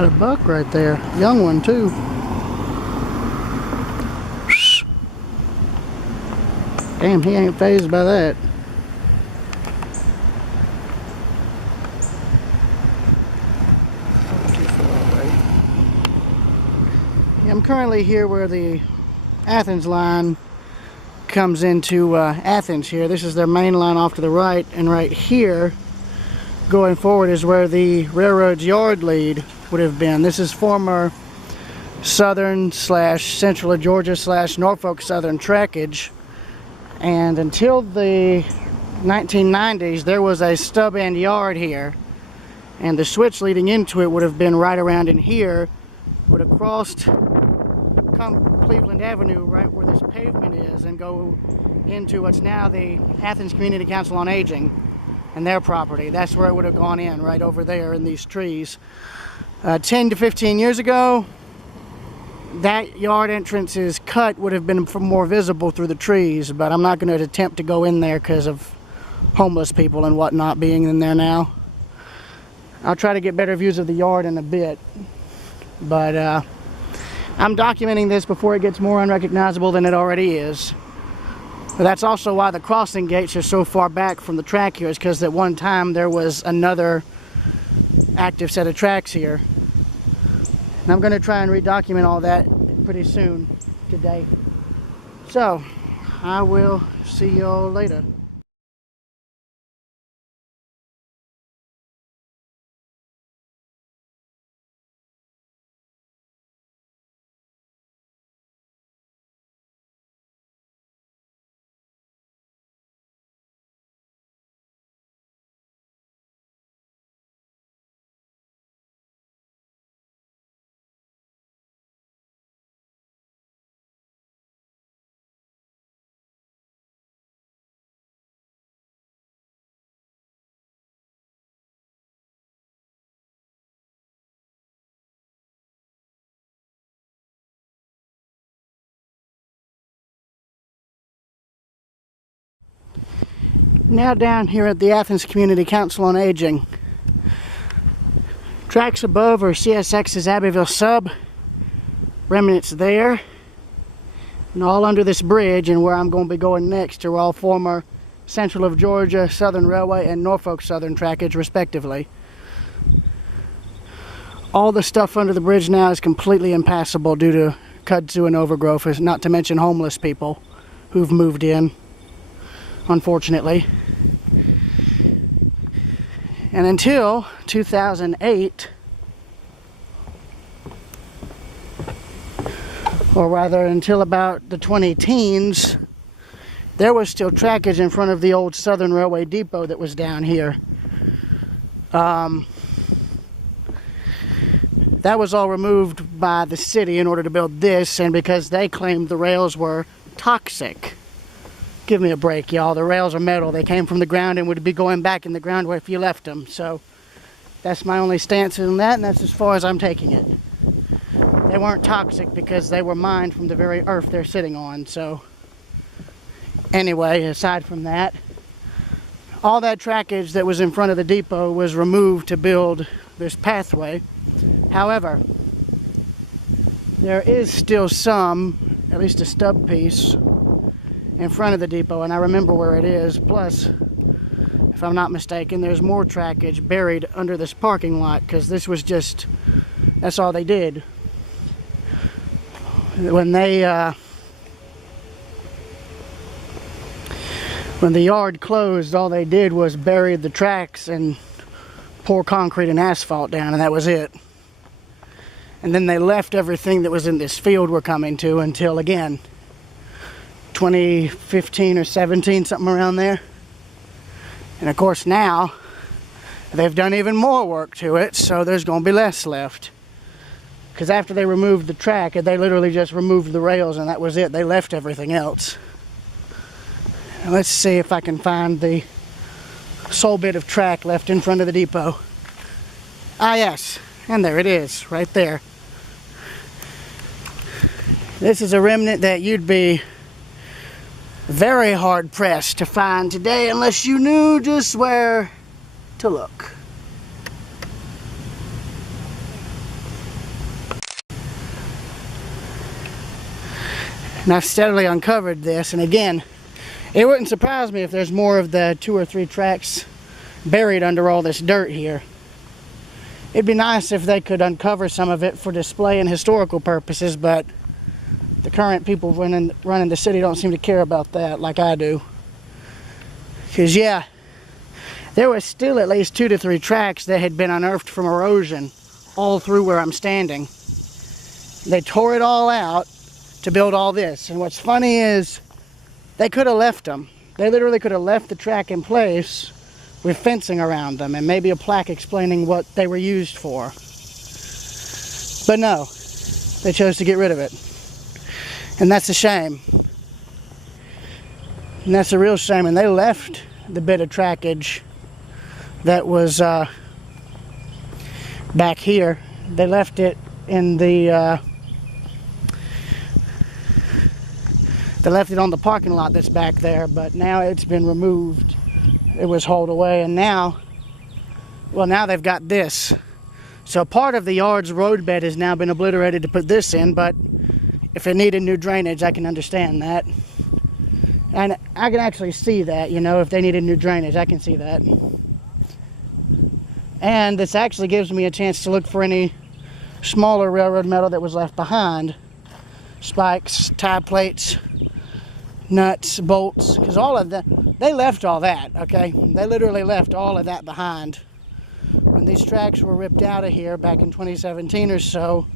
Got a buck right there. Young one too. Damn, he ain't fazed by that. I'm currently here where the Athens line comes into Athens here. This is their main line off to the right, and right here going forward is where the railroad's yard lead would have been. This is former southern / central of Georgia / Norfolk Southern trackage, and until the 1990s there was a stub end yard here, and the switch leading into it would have been right around in here, would have crossed Cleveland Avenue right where this pavement is and go into what's now the Athens Community Council on Aging and their property. That's where it would have gone in, right over there in these trees. 10 to 15 years ago, that yard entrance's cut would have been more visible through the trees, but I'm not going to attempt to go in there because of homeless people and whatnot being in there now. I'll try to get better views of the yard in a bit, but I'm documenting this before it gets more unrecognizable than it already is. But that's also why the crossing gates are so far back from the track here, is because at one time there was another active set of tracks here. And I'm going to try and redocument all that pretty soon today. So, I will see y'all later. Now down here at the Athens Community Council on Aging. Tracks above are CSX's Abbeville sub, remnants there, and all under this bridge, and where I'm going to be going next are all former Central of Georgia, Southern Railway, and Norfolk Southern trackage respectively. All the stuff under the bridge now is completely impassable due to kudzu and overgrowth, not to mention homeless people who've moved in, unfortunately. And until 2008, or rather until about the 2010s, there was still trackage in front of the old Southern Railway depot that was down here. That was all removed by the city in order to build this, and because they claimed the rails were toxic. Give me a break, y'all. The rails are metal. They came from the ground and would be going back in the ground where if you left them. So that's my only stance on that, and that's as far as I'm taking it. They weren't toxic because they were mined from the very earth they're sitting on. So anyway, aside from that, all that trackage that was in front of the depot was removed to build this pathway. However, there is still some, at least a stub piece, in front of the depot, and I remember where it is. Plus, if I'm not mistaken, there's more trackage buried under this parking lot, because this was just, that's all they did. When the yard closed, all they did was bury the tracks and pour concrete and asphalt down, and that was it. And then they left everything that was in this field we're coming to until, again, 2015 or 17, something around there. And of course now they've done even more work to it, so there's going to be less left. Because after they removed the track, they literally just removed the rails and that was it. They left everything else. Now let's see if I can find the sole bit of track left in front of the depot. Ah yes, and there it is, right there. This is a remnant that you'd be very hard pressed to find today unless you knew just where to look. And I've steadily uncovered this, and again, it wouldn't surprise me if there's more of the 2 or 3 tracks buried under all this dirt here. It'd be nice if they could uncover some of it for display and historical purposes, but the current people running the city don't seem to care about that like I do. Because yeah, there was still at least 2 to 3 tracks that had been unearthed from erosion all through where I'm standing. They tore it all out to build all this, and what's funny is they could have left them. They literally could have left the track in place with fencing around them and maybe a plaque explaining what they were used for. But no, they chose to get rid of it. And that's a shame. And that's a real shame. And they left the bit of trackage that was back here. They left it in the they left it on the parking lot that's back there, but now it's been removed. It was hauled away, and now, well, now they've got this. So part of the yard's roadbed has now been obliterated to put this in, but if it needed new drainage, I can understand that. And I can actually see that, you know, if they needed new drainage, I can see that. And this actually gives me a chance to look for any smaller railroad metal that was left behind. Spikes, tie plates, nuts, bolts, because all of that, they left all that, okay? They literally left all of that behind. When these tracks were ripped out of here back in 2017 or so,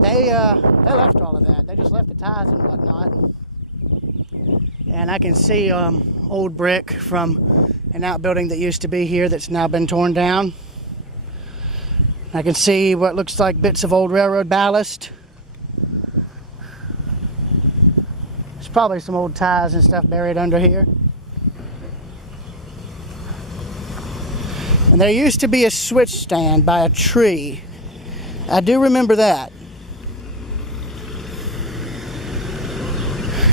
they left all of that. They just left the ties and whatnot. And I can see old brick from an outbuilding that used to be here that's now been torn down. I can see what looks like bits of old railroad ballast. There's probably some old ties and stuff buried under here. And there used to be a switch stand by a tree. I do remember that.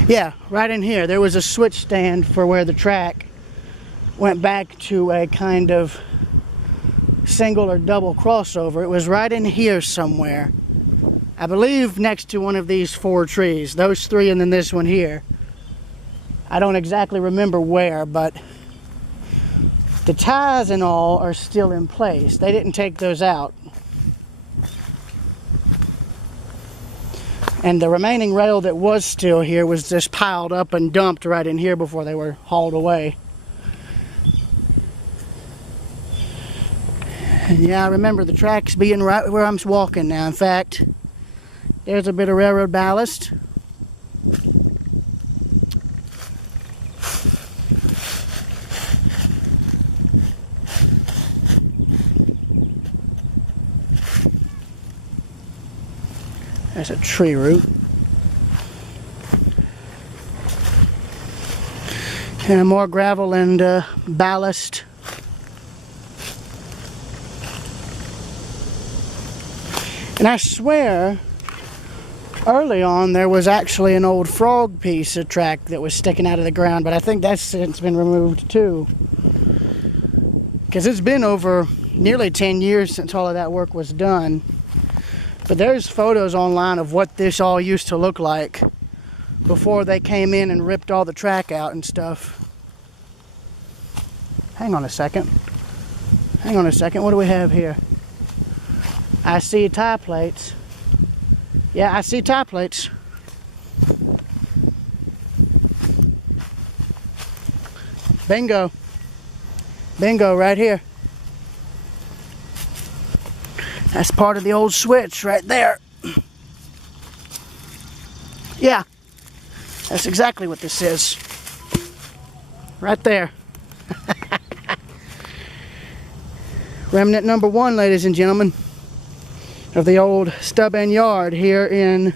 Yeah, right in here, there was a switch stand for where the track went back to a kind of single or double crossover. It was right in here somewhere. I believe next to one of these 4 trees. Those 3 and then this one here. I don't exactly remember where, but the ties and all are still in place. They didn't take those out. And the remaining rail that was still here was just piled up and dumped right in here before they were hauled away. And yeah, I remember the tracks being right where I'm walking now. In fact, there's a bit of railroad ballast. There's a tree root. And more gravel and ballast. And I swear, early on there was actually an old frog piece of track that was sticking out of the ground, but I think that's since been removed too. Because it's been over nearly 10 years since all of that work was done. But there's photos online of what this all used to look like before they came in and ripped all the track out and stuff. Hang on a second. Hang on a second. What do we have here? I see tie plates. Yeah, I see tie plates. Bingo. Bingo right here. That's part of the old switch right there. Yeah, that's exactly what this is. Right there. Remnant number 1, ladies and gentlemen, of the old stub and yard here in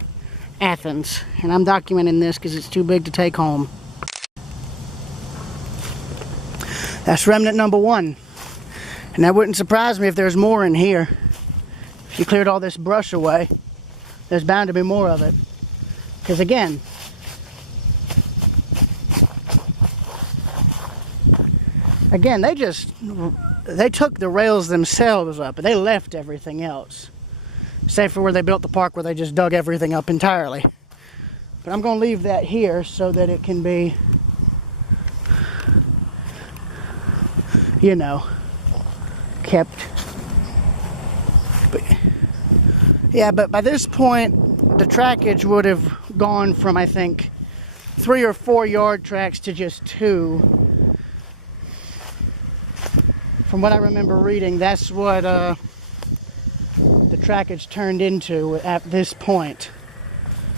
Athens. And I'm documenting this because it's too big to take home. That's remnant number 1. And that wouldn't surprise me if there's more in here. If you cleared all this brush away, there's bound to be more of it. Because again, they took the rails themselves up, but they left everything else. Save for where they built the park where they just dug everything up entirely. But I'm going to leave that here so that it can be, you know, kept. But, yeah, but by this point, the trackage would have gone from, I think, 3 or 4 yard tracks to just 2. From what I remember reading, that's what the trackage turned into at this point.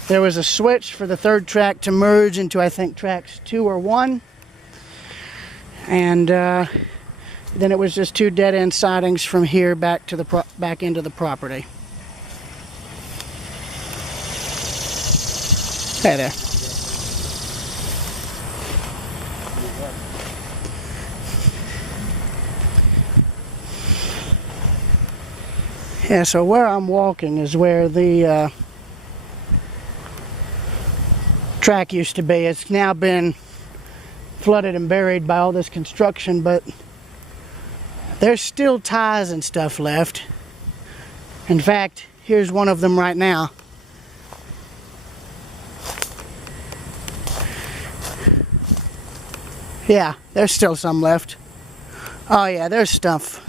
There was a switch for the 3rd track to merge into, I think, tracks 2 or 1. And then it was just 2 dead-end sidings from here back to the back into the property. Hey there. Yeah, so where I'm walking is where the track used to be. It's now been flooded and buried by all this construction, but there's still ties and stuff left. In fact, here's one of them right now. Yeah, there's still some left. Oh yeah, there's stuff.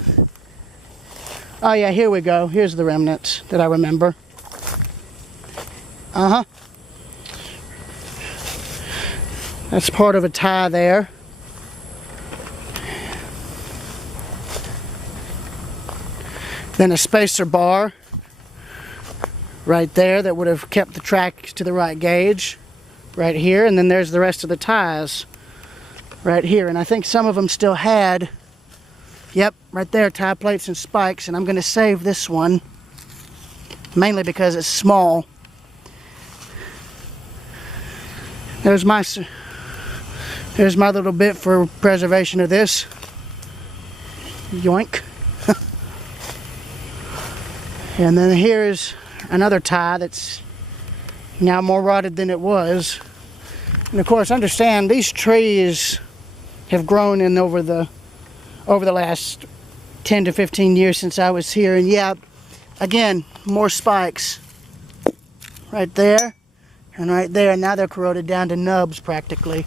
Oh yeah, here we go. Here's the remnants that I remember. Uh-huh. That's part of a tie there. Then a spacer bar right there that would have kept the track to the right gauge right here. And then there's the rest of the ties right here. And I think some of them still had, yep, right there, tie plates and spikes. And I'm going to save this one mainly because it's small. There's my little bit for preservation of this. Yoink. And then here's another tie that's now more rotted than it was. And of course, understand these trees have grown in over the last 10 to 15 years since I was here. And yeah, again, more spikes right there and right there. And now they're corroded down to nubs practically.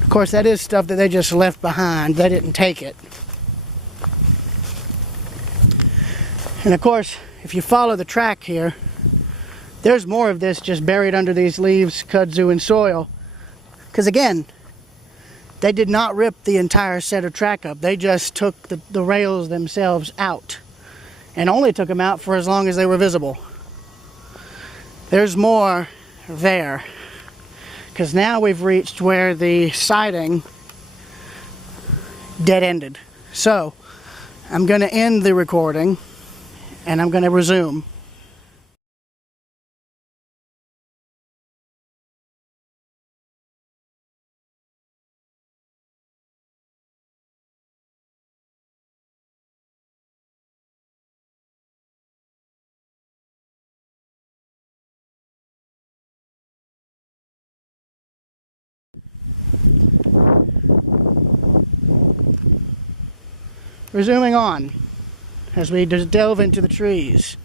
Of course, that is stuff that they just left behind. They didn't take it. And of course, if you follow the track here, there's more of this just buried under these leaves, kudzu, and soil. Because again, they did not rip the entire set of track up. They just took the rails themselves out. And only took them out for as long as they were visible. There's more there. Because now we've reached where the siding dead-ended. So, I'm going to end the recording. And I'm going to resume. Resuming on as we just delve into the trees.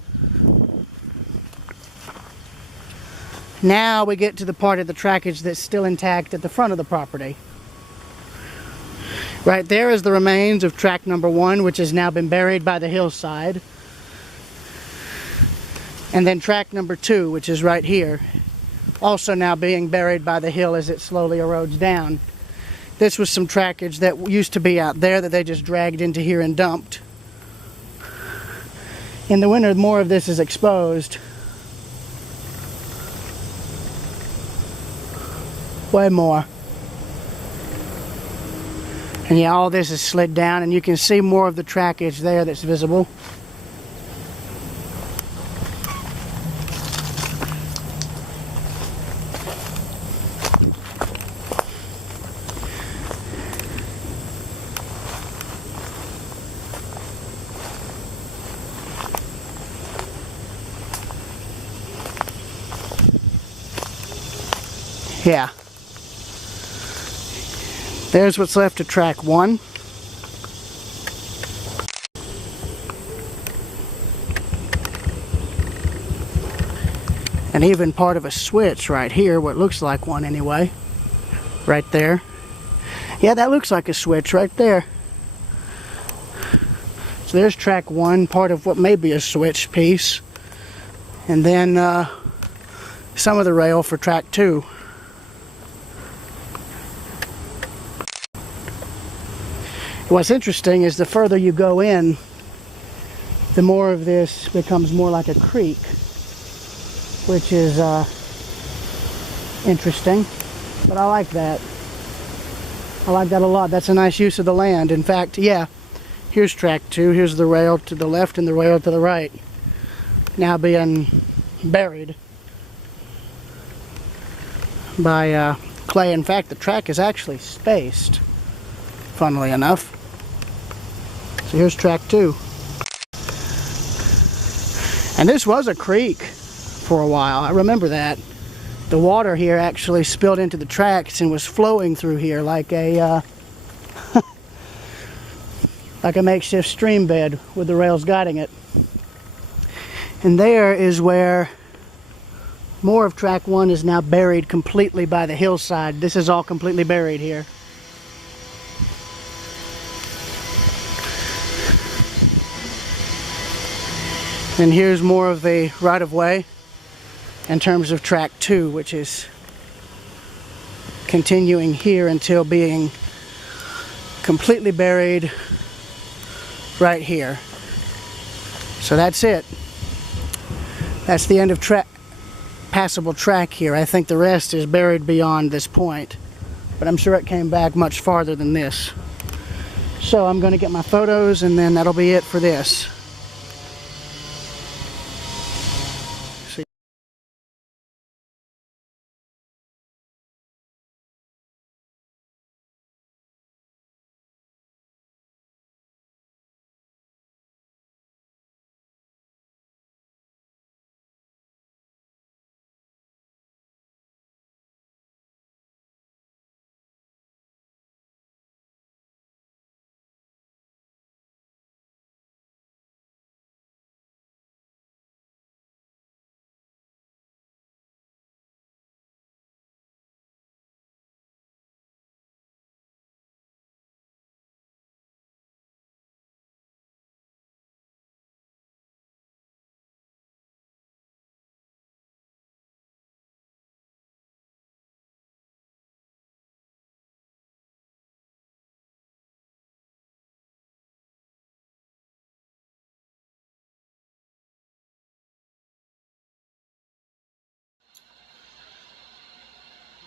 Now we get to the part of the trackage that's still intact at the front of the property. Right there is the remains of track number 1, which has now been buried by the hillside. And then track number 2, which is right here, also now being buried by the hill as it slowly erodes down. This was some trackage that used to be out there that they just dragged into here and dumped. In the winter, more of this is exposed. Way more. And yeah, all this is slid down, and you can see more of the trackage there that's visible. Yeah. There's what's left of track 1. and even part of a switch right here, what looks like one anyway, right there. Yeah, that looks like a switch right there. So there's track 1, part of what may be a switch piece, and then some of the rail for track 2. What's interesting is the further you go in, the more of this becomes more like a creek, which is interesting, but I like that. I like that a lot. That's a nice use of the land. In fact, yeah, here's track 2. Here's the rail to the left and the rail to the right, now being buried by clay. In fact, the track is actually spaced, funnily enough. So here's track 2. And this was a creek for a while. I remember that. The water here actually spilled into the tracks and was flowing through here like a like a makeshift stream bed with the rails guiding it. And there is where more of track 1 is now buried completely by the hillside. This is all completely buried here. And here's more of the right-of-way in terms of track 2, which is continuing here until being completely buried right here. So that's it. That's the end of passable track here. I think the rest is buried beyond this point, but I'm sure it came back much farther than this. So I'm going to get my photos, and then that'll be it for this.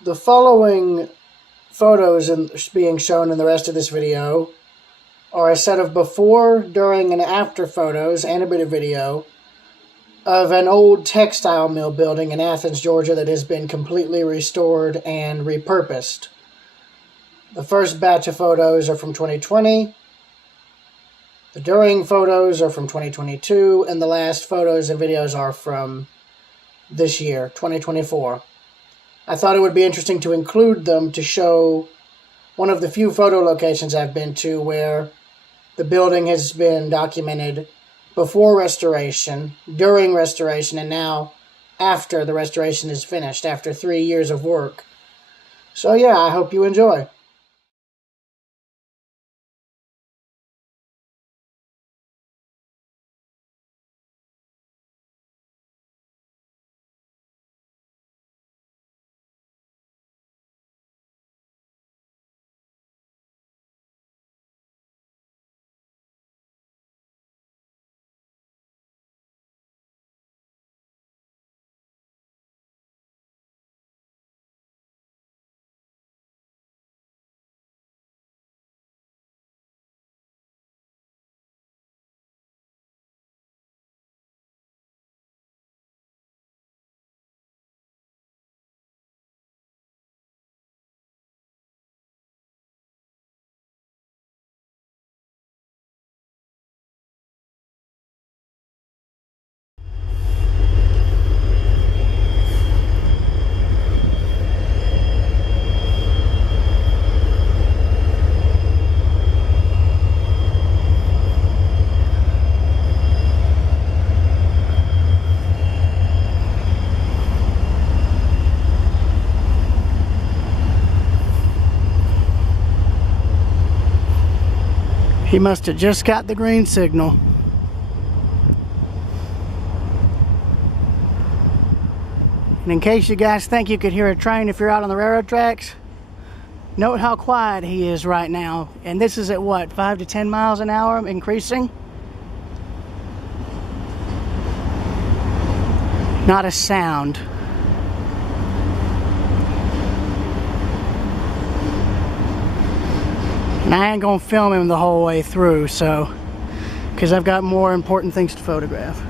The following photos being shown in the rest of this video are a set of before, during, and after photos and a bit of video of an old textile mill building in Athens, Georgia that has been completely restored and repurposed. The first batch of photos are from 2020, the during photos are from 2022, and the last photos and videos are from this year, 2024. I thought it would be interesting to include them to show one of the few photo locations I've been to where the building has been documented before restoration, during restoration, and now after the restoration is finished, after 3 years of work. So yeah, I hope you enjoy. He must have just got the green signal. And in case you guys think you could hear a train if you're out on the railroad tracks, note how quiet he is right now. And this is at what, 5 to 10 miles an hour, increasing? Not a sound. And I ain't gonna film him the whole way through, so, because I've got more important things to photograph.